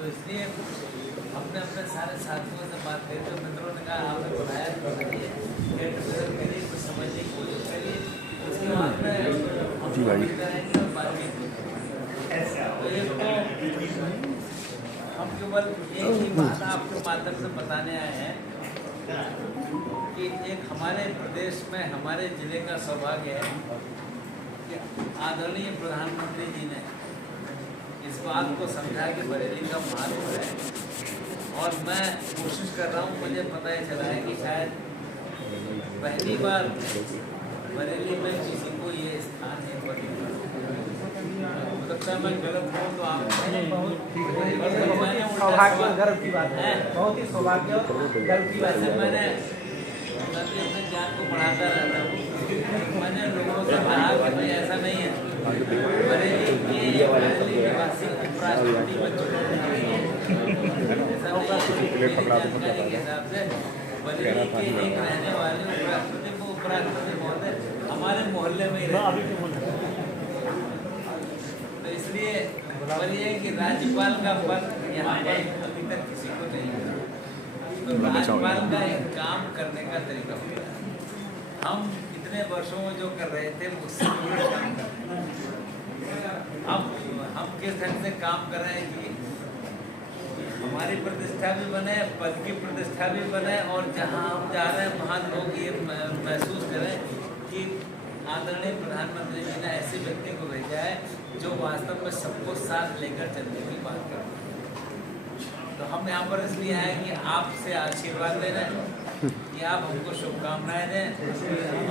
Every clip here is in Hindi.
तो इसलिए अपने अपने सारे साथियों से बात करें तो मित्रों ने कहा आपने बुलाया तो बताइए, गेट टुगेदर करिए, कुछ समझने की कोशिश करिए, उसके बाद में हम लोग करेंगे और बातचीत तो हम केवल एक ही बात आपके माध्यम से बताने आए हैं कि एक हमारे प्रदेश में हमारे जिले का सौभाग्य है कि आदरणीय प्रधानमंत्री जी ने इस बात को समझा कि बरेली का महत्व है और मैं कोशिश कर रहा हूँ, मुझे पता ही चला है कि शायद पहली बार बरेली में किसी को ये स्थान है। लगता है मैं गलत हूँ तो आप सौभाग्य और गर्व की बात है, बहुत ही सौभाग्य और गर्व की बात है। मैंने अपने ज्ञान को बढ़ाता रहता हूँ। मैंने लोगों से कहा कि भाई ऐसा नहीं है, बरेली के निवासी उपराष्ट्रपति बन चुके हैं, जानकारी के हिसाब से बरेली के एक रहने वाले उपराष्ट्रपति को उपराष्ट्रपति महोदय हमारे मोहल्ले में ही रहते हैं। तो इसलिए बोलिए कि राज्यपाल का पद यहाँ पर अभी तक किसी को नहीं मिला। तो राज्यपाल का एक काम करने का तरीका होता है। हम इतने वर्षों में जो कर रहे थे उससे काम कर रहे हैं। अब हम किस ढंग से काम कर रहे हैं कि हमारी प्रतिष्ठा भी बने, पद की प्रतिष्ठा भी बने और जहाँ हम जा रहे हैं वहाँ लोग ये महसूस करें कि आदरणीय प्रधानमंत्री जी ने ऐसे व्यक्ति को भेजा है जो वास्तव में सबको साथ लेकर चलने की बात करते हैं। तो हम यहाँ पर इसलिए आए कि आपसे आशीर्वाद ले रहे हैं कि आप हमको शुभकामनाएं दें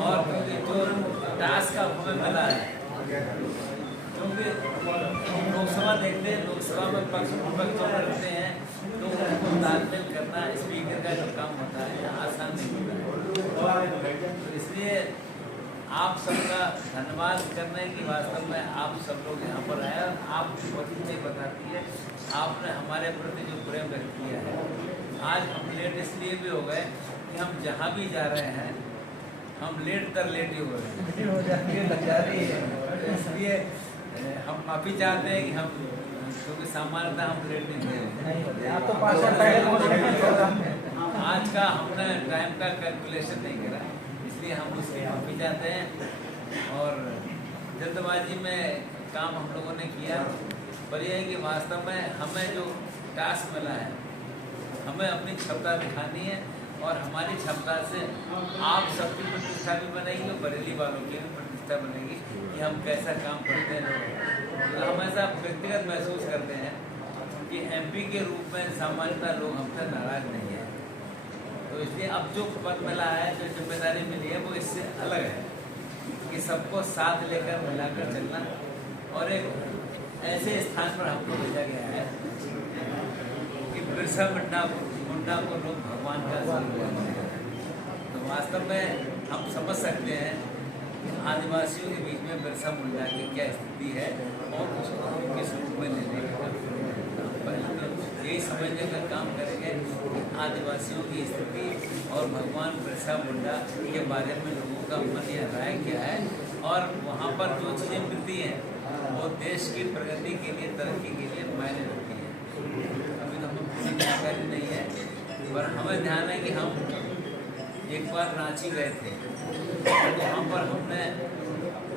और क्योंकि जो टास्क का हमें मिला है, क्योंकि लोकसभा देखते हैं, लोकसभा में पक्ष विपक्ष करते हैं तो उनको तालमेल करना स्पीकर का जो काम होता है आसान नहीं होता है। तो इसलिए आप सबका धन्यवाद करने की वास्तव में आप सब लोग यहाँ पर आए और आप बहुत चीज़ें बताती है, आपने हमारे प्रति जो प्रेम व्यक्त किया है। आज हम लेट इसलिए भी हो गए कि हम जहाँ भी जा रहे हैं हम लेट तर लेट ही हो रहे हैं, इसलिए हम माफ़ी चाहते हैं कि हम क्योंकि सामान्यतः हम लेट नहीं थे। आज का हमने टाइम का कैलकुलेशन नहीं करा, इसलिए हम उसकी माफ़ी चाहते हैं और जल्दबाजी में काम हम लोगों ने किया। पर यह है कि वास्तव में हमें जो टास्क मिला है हमें अपनी क्षमता दिखानी है और हमारी क्षमता से आप सबकी प्रतिष्ठा भी बनेगी और बरेली वालों की भी प्रतिष्ठा बनेगी कि हम कैसा काम करते हैं। तो हम ऐसा व्यक्तिगत महसूस करते हैं कि एमपी के रूप में सामान्यतः लोग हमसे नाराज नहीं है। तो इसलिए अब जो पद मिला है, जो जिम्मेदारी मिली है वो इससे अलग है कि सबको साथ लेकर मिलाकर चलना और एक ऐसे स्थान पर हमको भेजा गया है कि बिरसा मुंडा को लोग भगवान का स्वरूप मानते हैं। तो वास्तव में हम समझ सकते हैं कि आदिवासियों के बीच में बिरसा मुंडा की क्या स्थिति है और उसको हम किस रूप में लेने का यही समझने का काम करेंगे कि आदिवासियों की स्थिति और भगवान बिरसा मुंडा के बारे में लोगों का मन या राय क्या है और वहाँ पर जो चीज़ें मिलती हैं वो देश की प्रगति के लिए, तरक्की के लिए मायने रखती है। अभी तो हमें पूरी जानकारी नहीं है, पर हमें ध्यान है कि हम एक बार रांची गए थे तो वहाँ पर हमने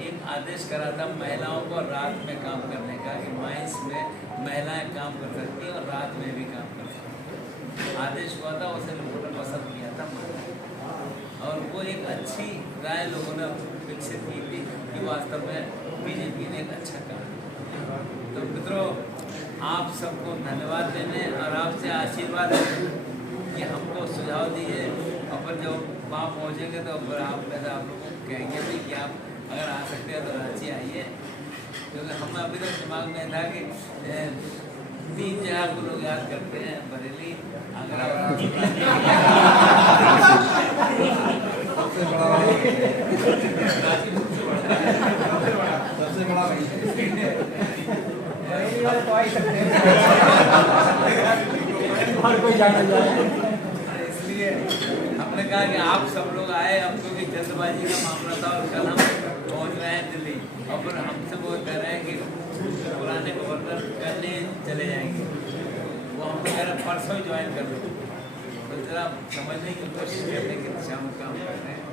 एक आदेश करा था महिलाओं को रात में काम करने का, कि माइंस में महिलाएं काम कर सकती हैं और रात में भी काम कर सकती हैं। आदेश हुआ था, उसे लोगों ने पसंद किया था और वो एक अच्छी राय लोगों ने विकसित की थी कि वास्तव में बीजेपी ने एक अच्छा काम किया। तो मित्रों, आप सबको धन्यवाद देने और आपसे आशीर्वाद कि हमको सुझाव दीजिए और जब वहाँ पहुँचेंगे तो फिर आप लोगों को कहेंगे भी कि आप अगर आ सकते हैं तो रांची आइए, क्योंकि हमें अभी तक दिमाग में था कि 3 जगह को लोग याद करते हैं, बरेली, आगरा और सबसे बड़ा इसलिए हमने कहा कि आप सब लोग आए, अब क्योंकि जल्दबाजी का मामला था और कल हम पहुंच रहे हैं दिल्ली और फिर हमसे वो कह रहे हैं कि पुराने गवर्नर करने चले जाएंगे। परसों ही ज्वाइन कर लो, तो जरा समझने की कोशिश करने की दिशा में काम कर रहे हैं।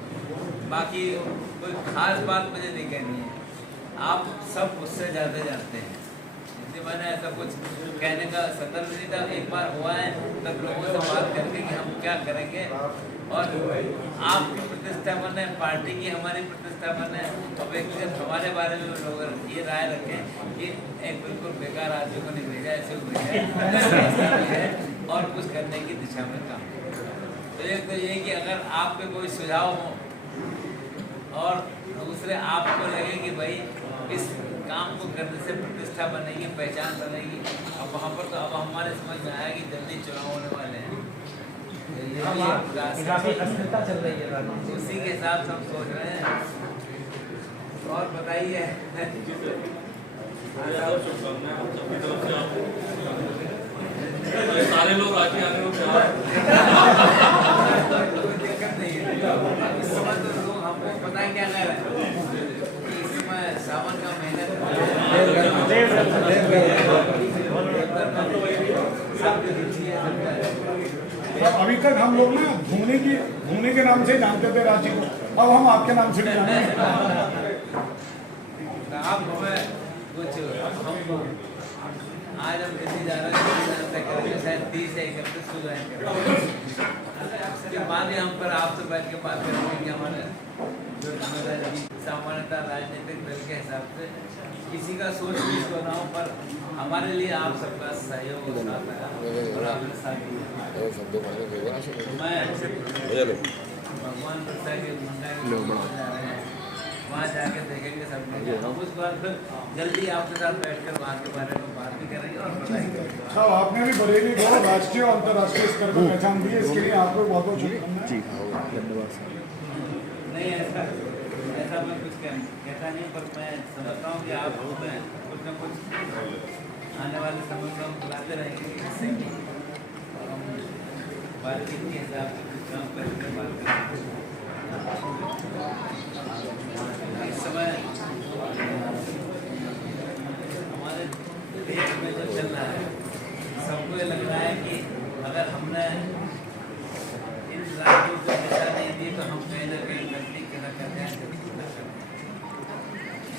बाकी कोई खास बात मुझे नहीं कहनी है, आप सब मुझसे ज़्यादा जानते हैं, इसलिए मैंने ऐसा कुछ कहने का संदर्भ नहीं था। एक बार हुआ है तब लोगों से बात करके कि हम क्या करेंगे, और आपकी प्रतिष्ठा बने, पार्टी की हमारी प्रतिष्ठा बने, और व्यक्तिगत हमारे बारे में लोग ये राय रखें कि एक बिल्कुल बेकार आदमी को नहीं भेजा, ऐसे भेजा है और कुछ करने की दिशा में काम। तो एक तो ये कि अगर आपके कोई सुझाव हो और दूसरे आपको लगे कि भाई इस काम को करने से प्रतिष्ठा बनेगी, पहचान बनेगी, अब वहाँ पर तो अब हमारे समझ में आया कि जल्दी चुनाव होने वाले हैं, काफी अस्थिरता चल रही है, उसी के हिसाब से हम सोच रहे हैं। और बताइए, सारे लोग आगे आने को कोई दिक्कत नहीं है। इस समय तो लोग हमको पता है क्या कह रहे हैं, इस समय सावन का महीना अभी तक हम लोग ना घूमने के नाम से जानते थे रांची को, अब हम आपके नाम से भी जानेंगे। आप हमें कुछ हम आज हम दिल्ली जा रहे हैं, शायद 30 या 31 को ज्वाइन करेंगे, उसके बाद ही हम पर आपसे बैठ के बात करेंगे कि हमारे जो जिम्मेदारी सामान्यतः राजनीतिक दल के हिसाब से किसी का सोच भी होना हो, पर हमारे लिए आप सबका सहयोग और साथ आया और आपने साथ दिया। मैं भगवान प्रसाद के मंडा के जा रहे हैं, वहाँ जाके देखेंगे सब लोग, हम उस बार फिर जल्दी आपके साथ बैठकर वहाँ के बारे में बात भी करेंगे और बताएंगे। साहब आपने भी बरेली को राष्ट्रीय और अंतर्राष्ट्रीय स्तर पर पहचान दी है, इसके लिए आपको बहुत बहुत शुभकामनाएं। नहीं ऐसा मैं कुछ कहता नहीं, पर मैं समझता हूँ कि आप में कुछ न कुछ आने वाले समय में हम बुलाते रहेंगे, जिससे कि हम बातचीत के हिसाब से कुछ काम करके बात करेंगे। इस समय हमारे देश में जो चल रहा है, सबको ये लग रहा है कि अगर हमने इन राज्यों को दिशा नहीं दी तो हम कहीं ना कहीं गलती करना करते हैं।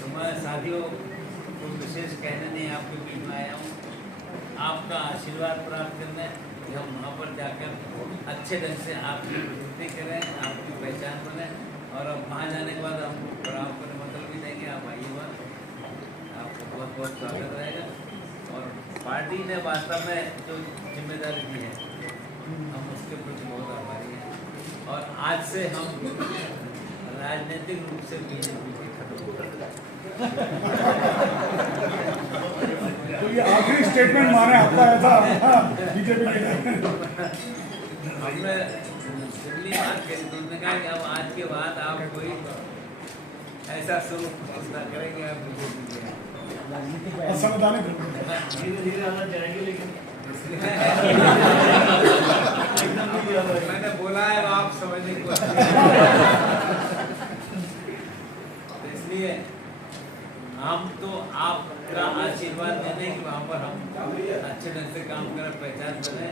तो मैं साथियों को विशेष कहने नहीं आपके बीच में आया हूँ, आपका आशीर्वाद प्राप्त करने कि हम वहाँ पर जाकर अच्छे ढंग से आपकी प्रस्तुति करें, आपकी पहचान बने, और अब वहाँ जाने के बाद हम आपको निमंत्रण भी देंगे, आप आइए वहाँ, आपको बहुत बहुत स्वागत रहेगा। और पार्टी ने वास्तव में जो जिम्मेदारी दी है हम उसके प्रति बहुत आभारी हैं, और आज से हम राजनीतिक रूप से बीजेपी के खत्म कर रहे हैं। तो ये आखिरी स्टेटमेंट माने आपका ऐसा बीजेपी के हमने दिल्ली बात करी तो उन्होंने कहा कि अब आज के बाद आप कोई ऐसा स्वरूप घोषणा करेंगे आप बीजेपी के असंवैधानिक धीरे-धीरे आना जाएंगे, लेकिन मैंने बोला है आप समझने को। इसलिए हम तो आपका आशीर्वाद देने कि वहाँ पर हम अच्छे ढंग से काम करें, पहचान बने,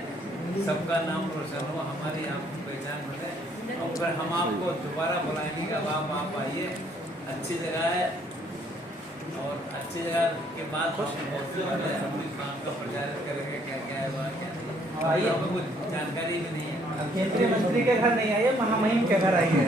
सबका नाम रोशन हो, हमारी आपकी पहचान बने, और फिर हम आपको दोबारा बुलाएंगे कि अब आप आइए, अच्छी जगह है, और अच्छी जगह के बाद हम अपनी काम का प्रचार करेंगे, क्या क्या है वहाँ क्या नहीं, हमें कुछ जानकारी भी नहीं है। केंद्रीय मंत्री के घर नहीं आइए, महामहिम के घर आइए।